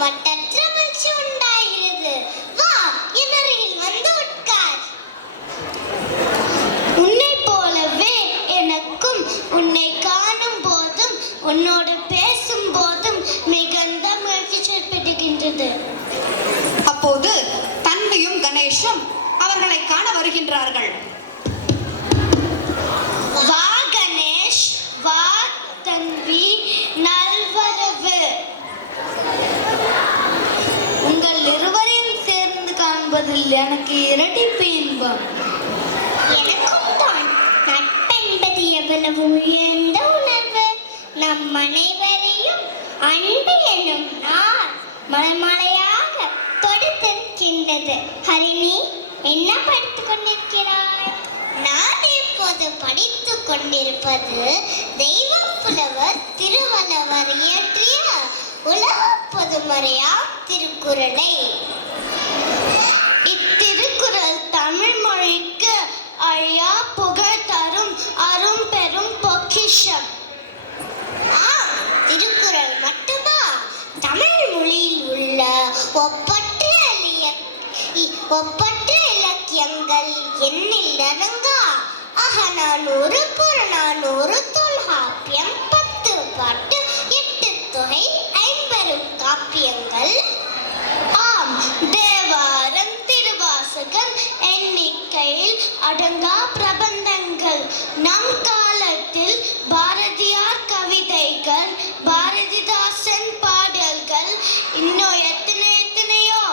மட்டற்ற மகிழ்ச்சி உண்டாகிறது. வா, என் அருகில் வந்து உட்கார். உன்னை போலவே எனக்கும் உன்னை காணும் போதும் உன்னோடு பேசும் போதும் மிகுந்த மகிழ்ச்சி ஏற்படுகின்றது. அப்போது தன்வியும் கணேஷும் அவர்களை காண வருகின்றார்கள். வா கணேஷ், வா தன்வி, நல்வரவு. உங்கள் இருவரையும் சேர்ந்து காண்பதில் எனக்கு இரட்டிப்பு இன்பம். எனக்கும் தான். நட்பென்பது எவ்வளவு உயர்ந்த உணர்வு. நம் அனைவரையும் அன்பு எனும் நாள் மலைமலையாக தொடுத்திருக்கின்றது. ஹரிணி, என்ன படித்துக் கொண்டிருக்கிறாய்? நான் இப்போது படித்துக் கொண்டிருப்பது தெய்வப் புலவர் திருவள்ளுவர் இயற்றிய உலக பொதுமறையாம் திருக்குறளை. இத்திருக்குறள் தமிழ் மொழிக்கு அழியா புகழ் தரும் அரும் பெரும் பொக்கிஷம். திருக்குறள் மட்டுமா? தமிழ் மொழியில் உள்ள ஒப்பற்ற இலக்கியங்கள் எண்ணில் அடங்கா. அகநானூறு, புறநானூறு, தொல்காப்பியம், 10 பாட்டு, 8 தொகை, 50 காப்பியங்கள். ஆம், தேவாரம், திருவாசகம், எண்ணிக்கையில் அடங்கா பிரபந்தங்கள். நம் காலத்தில் பாரதியார் கவிதைகள், பாரதிதாசன் பாடல்கள், இன்னும் எத்தனையோ.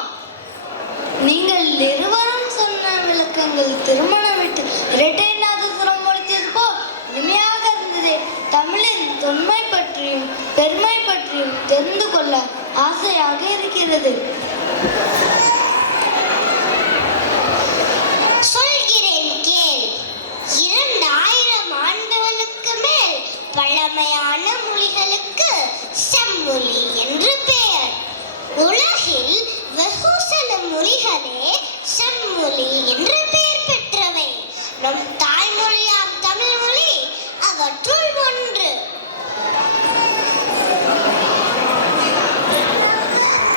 நீங்கள் இருவரும் சொன்ன விளக்கங்கள் திருமணம் விட்டு இரட்டை நாதசுரம் முடித்தது போல் இனிமையாக இருந்தது. தமிழின் தொன்மை பற்றியும் பெருமை பற்றியும் தெரிந்து கொள்ள ஆசையாக இருக்கிறது. சொல்கிறேன் கேள். 2000 ஆண்டுகளுக்கு மேல் பழமையான மொழிகளுக்கு செம்மொழி என்று பெயர். உலகில் வெகு சில மொழிகளே செம்மொழி என்று பெயர் பெற்றவை. நம் தாய்மொழியாம் தமிழ் மொழி அவற்றுள் ஒன்று.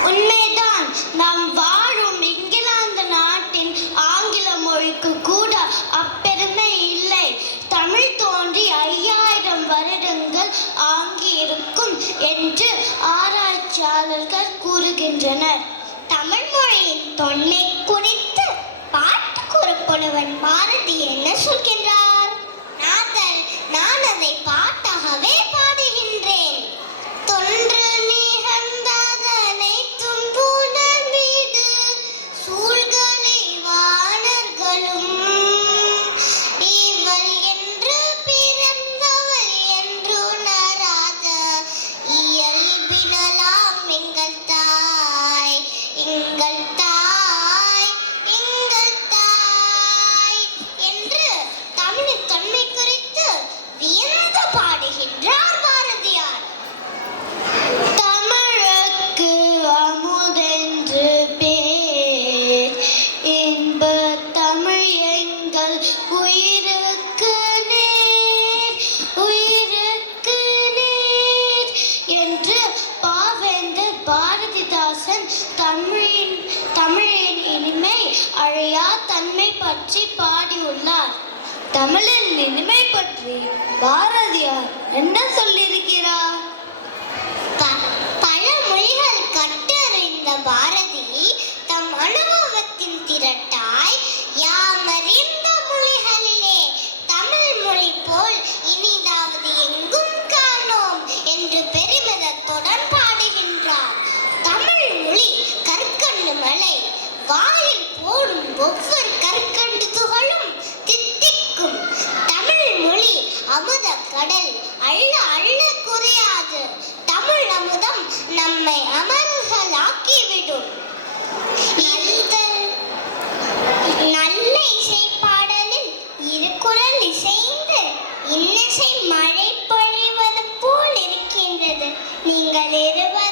உண்மைதான். நாம் வாழும் இங்கிலாந்து நாட்டின் ஆங்கில மொழிக்கு கூட அப்பெருமை இல்லை. தமிழ் தோன்றி 5000 வருடங்கள் ஆகியிருக்கும் என்று ஆராய்ச்சியாளர்கள் கூறுகின்றனர். தமிழ் மொழியின் தொன்மை குறித்து பாட்டு கூறப்படுவன் பாரதி என்ன சொல்கின்றார்? நான் அதை பாட்டாகவே பாடுகின்றேன். தொன்று நிகழ்ந்ததனை துன்புணர் வீடு சூழ்களை வாணர்களும் இவள் என்று பிறந்தவள் என்று உணராத இயல்பினலாம் எங்கள் தாய், எங்கள் தாய், எங்கள் தாய் என்று தமிழின் தொன்மை குறித்து வியந்து பாடுகின்றார் பாரதியார். தமிழுக்கு அமுதென்று பேர், இன்ப தமிழ் எங்கள் உயிருக்கு நேர், உயிருக்கு நேர் என்று பாவேந்தர் பாரதிதாசன் தமிழின் இனிமை அழியா தன்மை பற்றி பாடியுள்ளார். தமிழின் இனிமை பற்றி பாரதியார் என்ன சொல்லியிருக்கிறார்? பல மொழிகள் கற்றறிந்த பாரதி தம் அனுபவத்தின் திரட்டாய் யாமறிந்த மொழிகளிலே தமிழ் மொழி போல் இனிதாவது எங்கும் காணோம் என்று பெருமிதத்துடன் பாடுகின்றார். தமிழ் மொழி கற்கண்டு மலை. வாயில் போடும் ஒவ்வொரு கற்கண்டு துகளும் தித்திக்கும். தமிழ் மொழி அமுத கடல். அள்ள அள்ள குறையாது. தமிழ் அமுதம் நம்மை அமரர்களாக்கிவிடும். நல்ல இசை பாடலில் இருகுரல் இசைந்து இன்னிசை மழை பொழிவது போல் இருக்கின்றது. நீங்கள் இருவர்